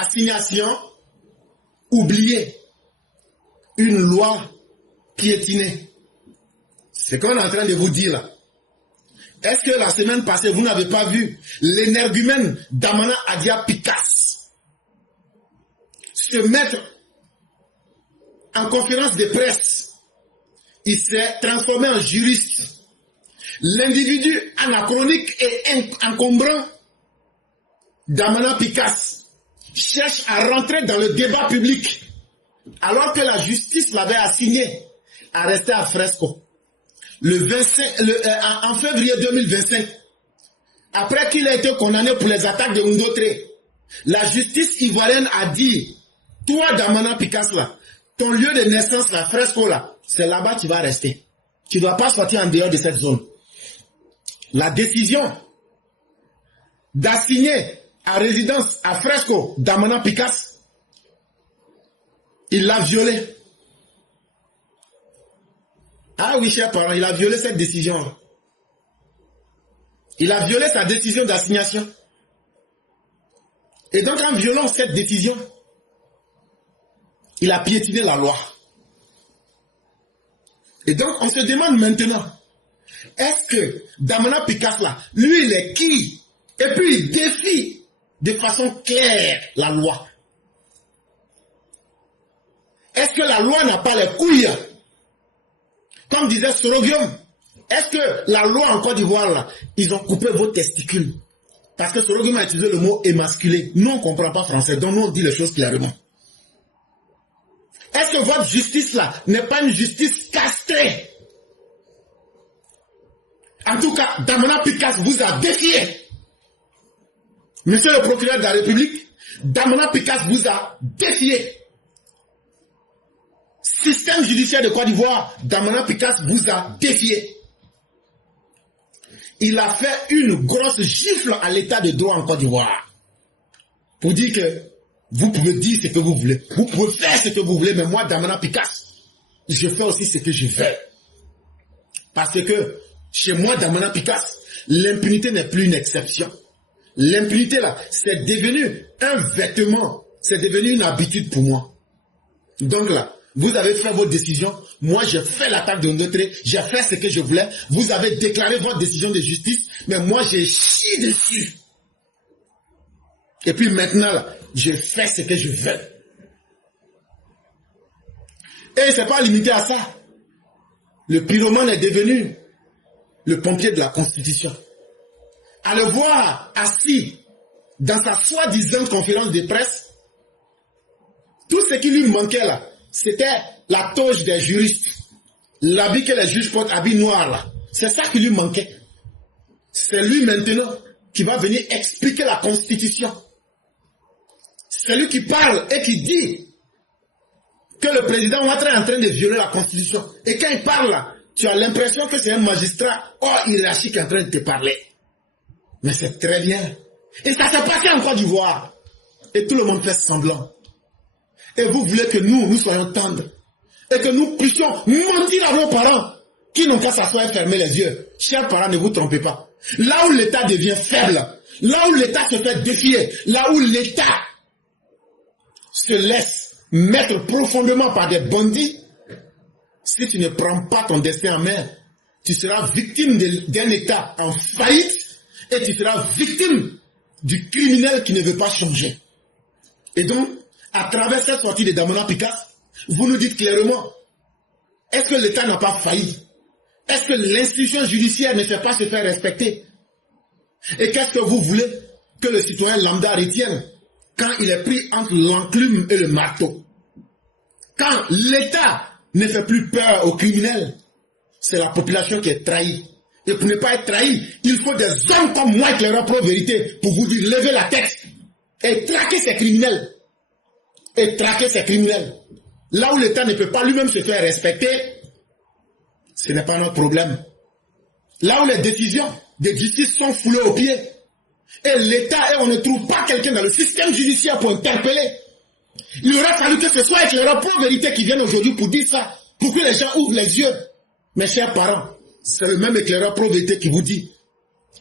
assignation oubliée, une loi piétinée. C'est ce qu'on est en train de vous dire là. Est-ce que la semaine passée, vous n'avez pas vu l'énergumène Damana Adia Pikas se mettre en conférence de presse? Il s'est transformé en juriste. L'individu anachronique et encombrant Damana Pikas cherche à rentrer dans le débat public alors que la justice l'avait assigné à rester à Fresco. En février 2025, après qu'il a été condamné pour les attaques de Ndotré, la justice ivoirienne a dit, toi Damana Pikas là, ton lieu de naissance là, Fresco là, c'est là-bas que tu vas rester. Tu ne dois pas sortir en dehors de cette zone. La décision d'assigner à résidence à Fresco Damana Pikas, il l'a violé. Ah oui, chers parents, il a violé cette décision. Il a violé sa décision d'assignation. Et donc, en violant cette décision, il a piétiné la loi. Et donc, on se demande maintenant, est-ce que Damana Pikas là, lui, il est qui? Et puis, il défie de façon claire la loi. Est-ce que la loi n'a pas les couilles? Comme disait Sorogium, est-ce que la loi en Côte d'Ivoire, là, ils ont coupé vos testicules? Parce que Sorogium a utilisé le mot émasculé. Nous, on ne comprend pas français, donc nous, on dit les choses clairement. Est-ce que votre justice, là, n'est pas une justice castrée? En tout cas, Damana Pikas vous a défié. Monsieur le procureur de la République, Damana Pikas vous a défié. Système judiciaire de Côte d'Ivoire, Damana Pikas vous a défié. Il a fait une grosse gifle à l'état de droit en Côte d'Ivoire. Pour dire que vous pouvez dire ce que vous voulez. Vous pouvez faire ce que vous voulez, mais moi, Damana Pikas, je fais aussi ce que je veux. Parce que chez moi, Damana Pikas, l'impunité n'est plus une exception. L'impunité là, c'est devenu un vêtement. C'est devenu une habitude pour moi. Donc là, vous avez fait votre décision, moi j'ai fait l'attaque de Ndotré, j'ai fait ce que je voulais, vous avez déclaré votre décision de justice, mais moi j'ai chié dessus. Et puis maintenant, là, je fais ce que je veux. Et c'est pas limité à ça. Le pyromane est devenu le pompier de la Constitution. À le voir assis dans sa soi-disant conférence de presse, tout ce qui lui manquait là, c'était la toge des juristes. L'habit que les juges portent, habit noir là. C'est ça qui lui manquait. C'est lui maintenant qui va venir expliquer la Constitution. C'est lui qui parle et qui dit que le président Ouattara est en train de violer la Constitution. Et quand il parle là, tu as l'impression que c'est un magistrat hiérarchique en train de te parler. Mais c'est très bien. Et ça s'est passé en Côte d'Ivoire. Et tout le monde fait semblant. Et vous voulez que nous soyons tendres. Et que nous puissions mentir à vos parents qui n'ont qu'à s'asseoir et fermer les yeux. Chers parents, ne vous trompez pas. Là où l'État devient faible, là où l'État se fait défier, là où l'État se laisse mettre profondément par des bandits, si tu ne prends pas ton destin en main, tu seras victime d'un État en faillite et tu seras victime du criminel qui ne veut pas changer. Et donc, à travers cette sortie de Damana Pikas, vous nous dites clairement, est-ce que l'État n'a pas failli? Est-ce que l'institution judiciaire ne fait pas se faire respecter? Et qu'est-ce que vous voulez que le citoyen lambda retienne quand il est pris entre l'enclume et le marteau? Quand l'État ne fait plus peur aux criminels, c'est la population qui est trahie. Et pour ne pas être trahi, il faut des hommes comme moi qui leur pro vérité pour vous dire levez la tête et traquer ces criminels. Et traquer ces criminels. Là où l'État ne peut pas lui-même se faire respecter, ce n'est pas notre problème. Là où les décisions de justice sont foulées aux pieds, et l'État, et on ne trouve pas quelqu'un dans le système judiciaire pour interpeller, il aurait fallu que ce soit éclaireur pro vérité qui vienne aujourd'hui pour dire ça, pour que les gens ouvrent les yeux. Mes chers parents, c'est le même éclaireur pro vérité qui vous dit,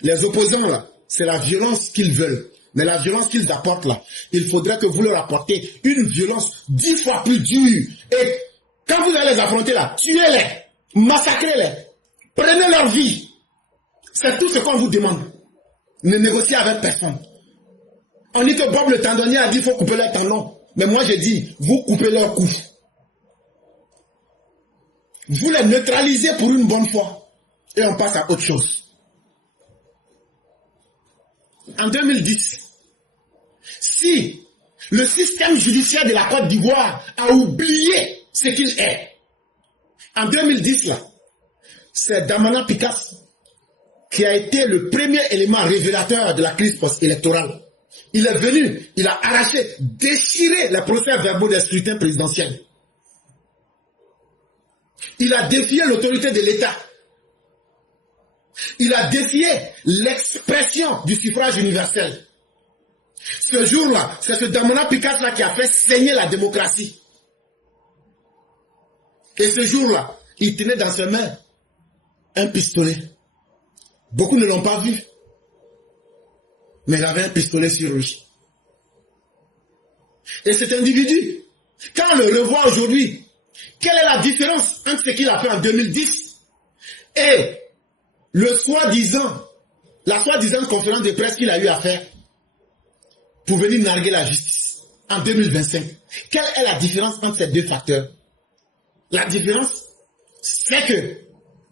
les opposants là, c'est la violence qu'ils veulent. Mais la violence qu'ils apportent là, il faudrait que vous leur apportez une violence 10 fois plus dure. Et quand vous allez les affronter là, tuez-les, massacrez-les, prenez leur vie. C'est tout ce qu'on vous demande. Ne négociez avec personne. On dit que Bob le tendonnier a dit qu'il faut couper leur tendon. Mais moi je dis, vous coupez leur cou. Vous les neutralisez pour une bonne fois. Et on passe à autre chose. En 2010, si le système judiciaire de la Côte d'Ivoire a oublié ce qu'il est, en 2010, là, c'est Damana Picasse qui a été le premier élément révélateur de la crise post-électorale. Il est venu, il a arraché, déchiré les procès-verbaux des scrutins présidentiels. Il a défié l'autorité de l'État. Il a défié l'expression du suffrage universel. Ce jour-là, c'est ce Damana Picasse-là qui a fait saigner la démocratie. Et ce jour-là, il tenait dans ses mains un pistolet. Beaucoup ne l'ont pas vu. Mais il avait un pistolet sur lui. Et cet individu, quand on le revoit aujourd'hui, quelle est la différence entre ce qu'il a fait en 2010 et la soi-disant conférence de presse qu'il a eu à faire pour venir narguer la justice en 2025? Quelle est la différence entre ces deux facteurs? La différence, c'est que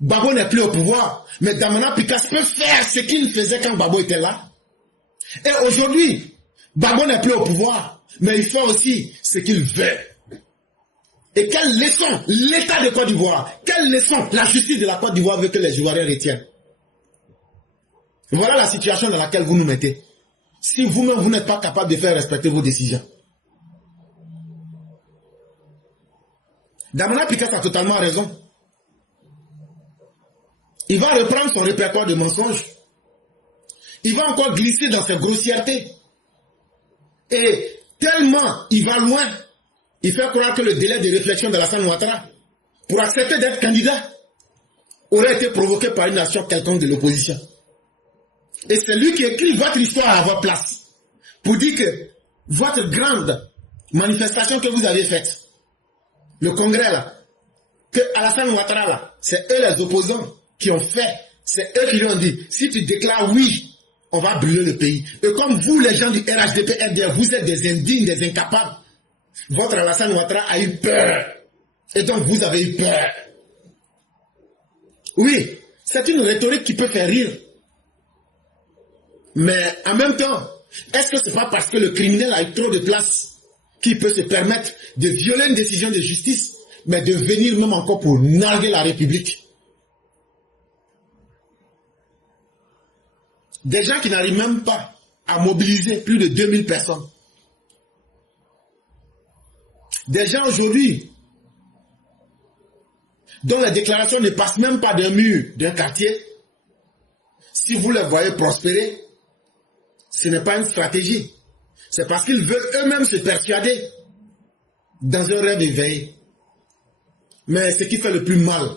Gbagbo n'est plus au pouvoir, mais Damana Picasse peut faire ce qu'il faisait quand Gbagbo était là. Et aujourd'hui, Gbagbo n'est plus au pouvoir, mais il fait aussi ce qu'il veut. Et quelle leçon l'État de Côte d'Ivoire, quelle leçon la justice de la Côte d'Ivoire veut que les Ivoiriens retiennent? Voilà la situation dans laquelle vous nous mettez. Si vous-même, vous n'êtes pas capable de faire respecter vos décisions. Damana Picasse a totalement raison. Il va reprendre son répertoire de mensonges. Il va encore glisser dans ses grossièretés. Et tellement il va loin, il fait croire que le délai de réflexion d'Alassane Ouattara pour accepter d'être candidat aurait été provoqué par une action quelconque de l'opposition. Et c'est lui qui écrit votre histoire à votre place pour dire que votre grande manifestation que vous avez faite, le congrès là, que Alassane Ouattara là, c'est eux les opposants qui ont fait, c'est eux qui lui ont dit, si tu déclares oui, on va brûler le pays. Et comme vous, les gens du RHDP, RDR, vous êtes des indignes, des incapables, votre Alassane Ouattara a eu peur. Et donc vous avez eu peur. Oui, c'est une rhétorique qui peut faire rire. Mais en même temps, est-ce que ce n'est pas parce que le criminel a eu trop de place qu'il peut se permettre de violer une décision de justice, mais de venir même encore pour narguer la République? Des gens qui n'arrivent même pas à mobiliser plus de 2000 personnes. Des gens aujourd'hui dont les déclarations ne passent même pas d'un mur, d'un quartier. Si vous les voyez prospérer, ce n'est pas une stratégie. C'est parce qu'ils veulent eux-mêmes se persuader dans un rêve éveillé. Mais ce qui fait le plus mal,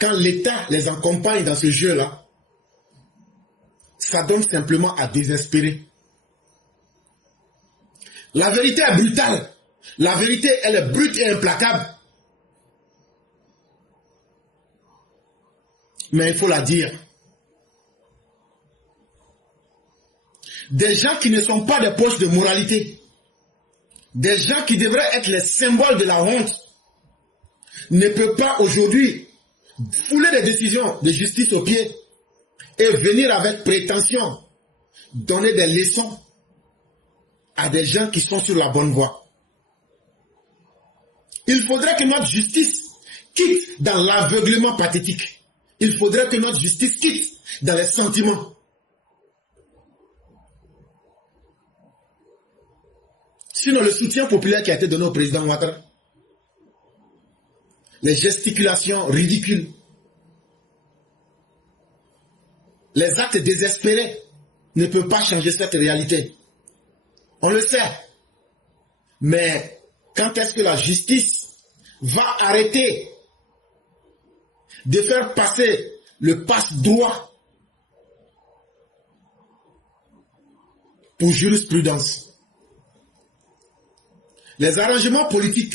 quand l'État les accompagne dans ce jeu-là, ça donne simplement à désespérer. La vérité est brutale. La vérité, elle est brute et implacable. Mais il faut la dire. Des gens qui ne sont pas des poches de moralité, des gens qui devraient être les symboles de la honte, ne peuvent pas aujourd'hui fouler des décisions de justice aux pieds et venir avec prétention donner des leçons à des gens qui sont sur la bonne voie. Il faudrait que notre justice quitte dans l'aveuglement pathétique. Il faudrait que notre justice quitte dans les sentiments. Sinon, le soutien populaire qui a été donné au président Ouattara, les gesticulations ridicules, les actes désespérés ne peuvent pas changer cette réalité. On le sait. Mais quand est-ce que la justice va arrêter de faire passer le passe-droit pour jurisprudence. Les arrangements politiques.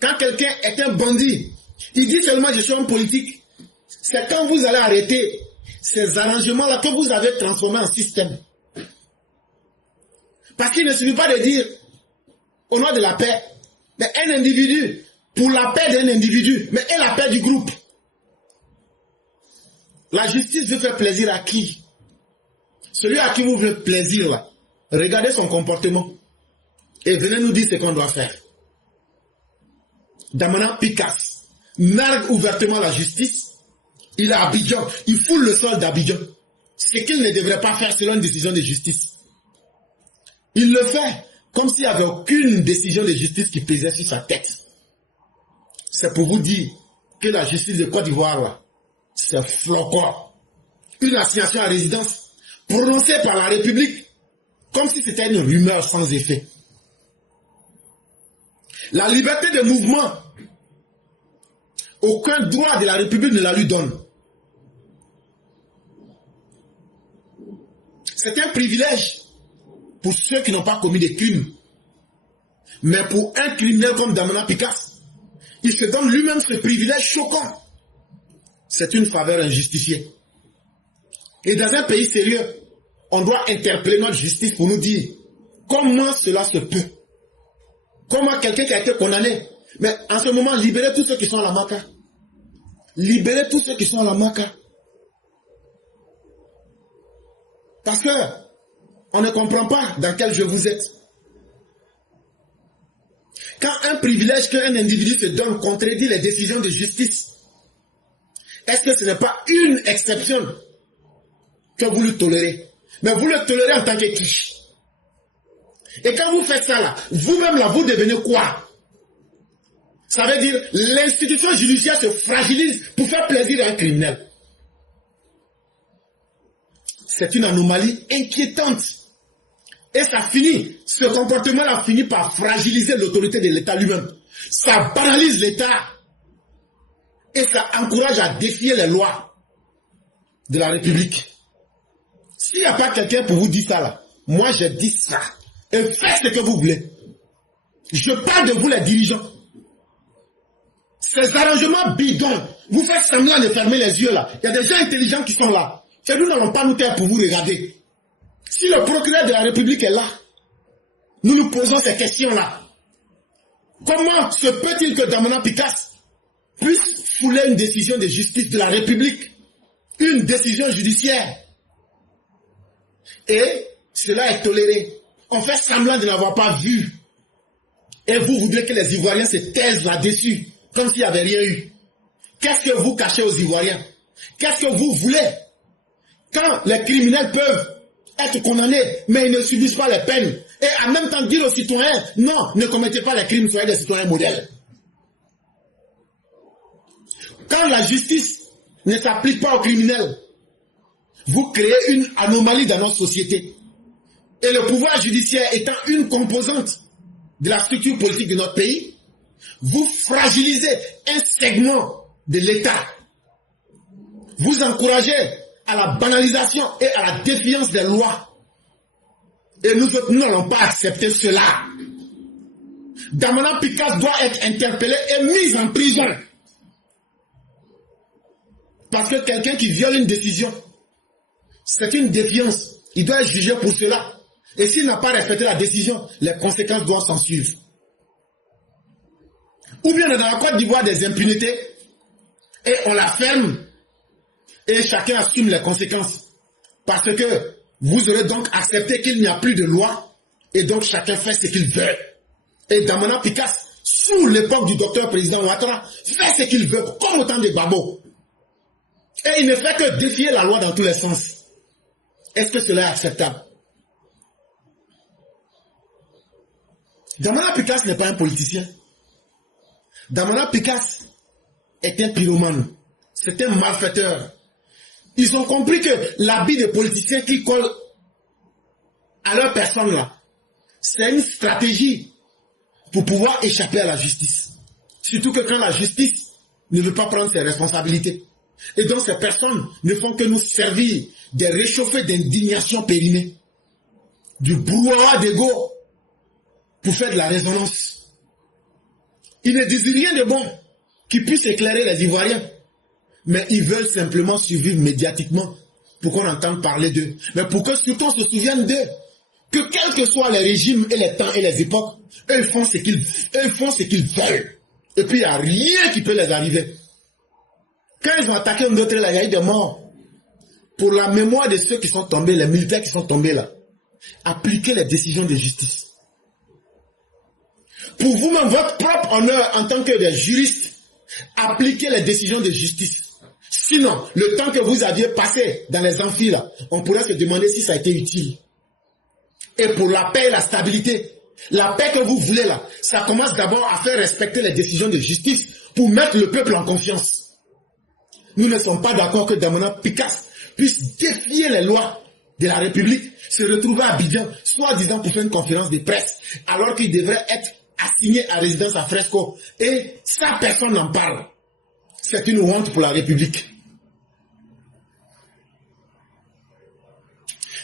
Quand quelqu'un est un bandit, il dit seulement je suis un politique. C'est quand vous allez arrêter ces arrangements-là que vous avez transformés en système. Parce qu'il ne suffit pas de dire au nom de la paix, mais un individu, pour la paix d'un individu, mais et la paix du groupe. La justice veut faire plaisir à qui? Celui à qui vous faites plaisir là, regardez son comportement et venez nous dire ce qu'on doit faire. Damana Picasse nargue ouvertement la justice. Il est à Abidjan, il foule le sol d'Abidjan. Ce qu'il ne devrait pas faire selon une décision de justice. Il le fait comme s'il n'y avait aucune décision de justice qui pesait sur sa tête. C'est pour vous dire que la justice de Côte d'Ivoire là, c'est flocon. Une assignation à résidence prononcée par la République comme si c'était une rumeur sans effet. La liberté de mouvement, aucun droit de la République ne la lui donne. C'est un privilège pour ceux qui n'ont pas commis des crimes. Mais pour un criminel comme Damana Picasse, il se donne lui-même ce privilège choquant. C'est une faveur injustifiée. Et dans un pays sérieux, on doit interpeller notre justice pour nous dire comment cela se peut. Comment quelqu'un qui a été condamné, mais en ce moment, libérez tous ceux qui sont à la Maka. Libérez tous ceux qui sont à la Maka. Parce que on ne comprend pas dans quel jeu vous êtes. Quand un privilège qu'un individu se donne contredit les décisions de justice, est-ce que ce n'est pas une exception que vous le tolérez? Mais vous le tolérez en tant que qui? Et quand vous faites ça là, vous-même là, vous devenez quoi? Ça veut dire l'institution judiciaire se fragilise pour faire plaisir à un criminel. C'est une anomalie inquiétante. Et ça finit, ce comportement-là finit par fragiliser l'autorité de l'État lui-même. Ça paralyse l'État. Et ça encourage à défier les lois de la République. S'il n'y a pas quelqu'un pour vous dire ça là, moi je dis ça. Et faites ce que vous voulez. Je parle de vous les dirigeants. Ces arrangements bidons, vous faites semblant de fermer les yeux là. Il y a des gens intelligents qui sont là. Et nous n'allons pas nous taire pour vous regarder. Si le procureur de la République est là, nous nous posons ces questions-là. Comment se peut-il que Damana Picasse puisse fouler une décision de justice de la République, une décision judiciaire, et cela est toléré? On fait semblant de n'avoir pas vu. Et vous voudrez que les Ivoiriens se taisent là-dessus, comme s'il n'y avait rien eu. Qu'est-ce que vous cachez aux Ivoiriens? Qu'est-ce que vous voulez? Quand les criminels peuvent être condamnés, mais ils ne subissent pas les peines, et en même temps dire aux citoyens, non, ne commettez pas les crimes, soyez des citoyens modèles. Quand la justice ne s'applique pas aux criminels, vous créez une anomalie dans notre société. Et le pouvoir judiciaire étant une composante de la structure politique de notre pays, vous fragilisez un segment de l'État. Vous encouragez à la banalisation et à la défiance des lois. Et nous n'allons pas accepter cela. Damana Picasse doit être interpellé et mis en prison. Parce que quelqu'un qui viole une décision, c'est une défiance. Il doit être jugé pour cela. Et s'il n'a pas respecté la décision, les conséquences doivent s'en suivre. Ou bien dans la Côte d'Ivoire des impunités, et on la ferme, et chacun assume les conséquences. Parce que vous aurez donc accepté qu'il n'y a plus de loi, et donc chacun fait ce qu'il veut. Et Damana Picasse, sous l'époque du docteur président Ouattara, fait ce qu'il veut, comme autant de babos. Et il ne fait que défier la loi dans tous les sens. Est-ce que cela est acceptable? Damana Picasse n'est pas un politicien. Damana Picasse est un pyromane. C'est un malfaiteur. Ils ont compris que l'habit des politiciens qui collent à leur personne là, c'est une stratégie pour pouvoir échapper à la justice. Surtout que quand la justice ne veut pas prendre ses responsabilités. Et donc ces personnes ne font que nous servir des réchauffés d'indignation périmés. du brouhaha d'ego pour faire de la résonance. Ils ne disent rien de bon qui puisse éclairer les Ivoiriens. Mais ils veulent simplement survivre médiatiquement pour qu'on entende parler d'eux. Mais pour que surtout on se souvienne d'eux. Que quels que soient les régimes et les temps et les époques, eux font ce qu'ils veulent. Et puis il n'y a rien qui peut les arriver. Quand ils ont attaqué un autre, là, il y a eu des morts. Pour la mémoire de ceux qui sont tombés, les militaires qui sont tombés là, appliquez les décisions de justice. Pour vous-même, votre propre honneur en tant que des juristes, appliquez les décisions de justice. Sinon, le temps que vous aviez passé dans les amphis là, on pourrait se demander si ça a été utile. Et pour la paix et la stabilité, la paix que vous voulez là, ça commence d'abord à faire respecter les décisions de justice pour mettre le peuple en confiance. Nous ne sommes pas d'accord que Damona Picasse puisse défier les lois de la République, se retrouver à Abidjan, soi-disant pour faire une conférence de presse, alors qu'il devrait être assigné à résidence à Fresco. Et ça, personne n'en parle. C'est une honte pour la République.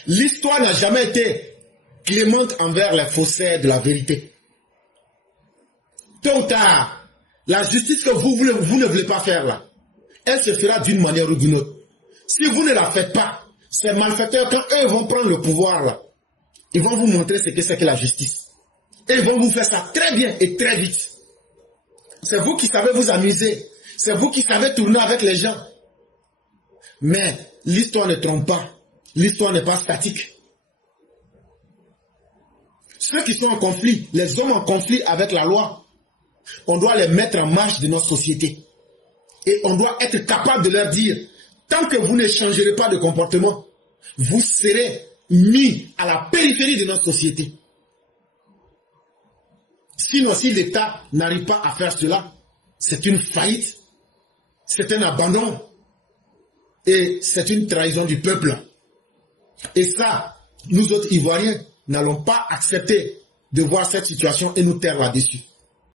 L'histoire n'a jamais été clémente envers les faussaires de la vérité. Tôt ou tard, la justice que vous ne voulez pas faire là, elle se fera d'une manière ou d'une autre. Si vous ne la faites pas, ces malfaiteurs, quand eux vont prendre le pouvoir là, ils vont vous montrer ce que c'est que la justice. Et ils vont vous faire ça très bien et très vite. C'est vous qui savez vous amuser. C'est vous qui savez tourner avec les gens. Mais l'histoire ne trompe pas. L'histoire n'est pas statique. Ceux qui sont en conflit, les hommes en conflit avec la loi, on doit les mettre en marche de notre société. Et on doit être capable de leur dire, tant que vous ne changerez pas de comportement, vous serez mis à la périphérie de notre société. Sinon, si l'État n'arrive pas à faire cela, c'est une faillite, c'est un abandon et c'est une trahison du peuple. Et ça, nous autres Ivoiriens n'allons pas accepter de voir cette situation et nous taire là-dessus.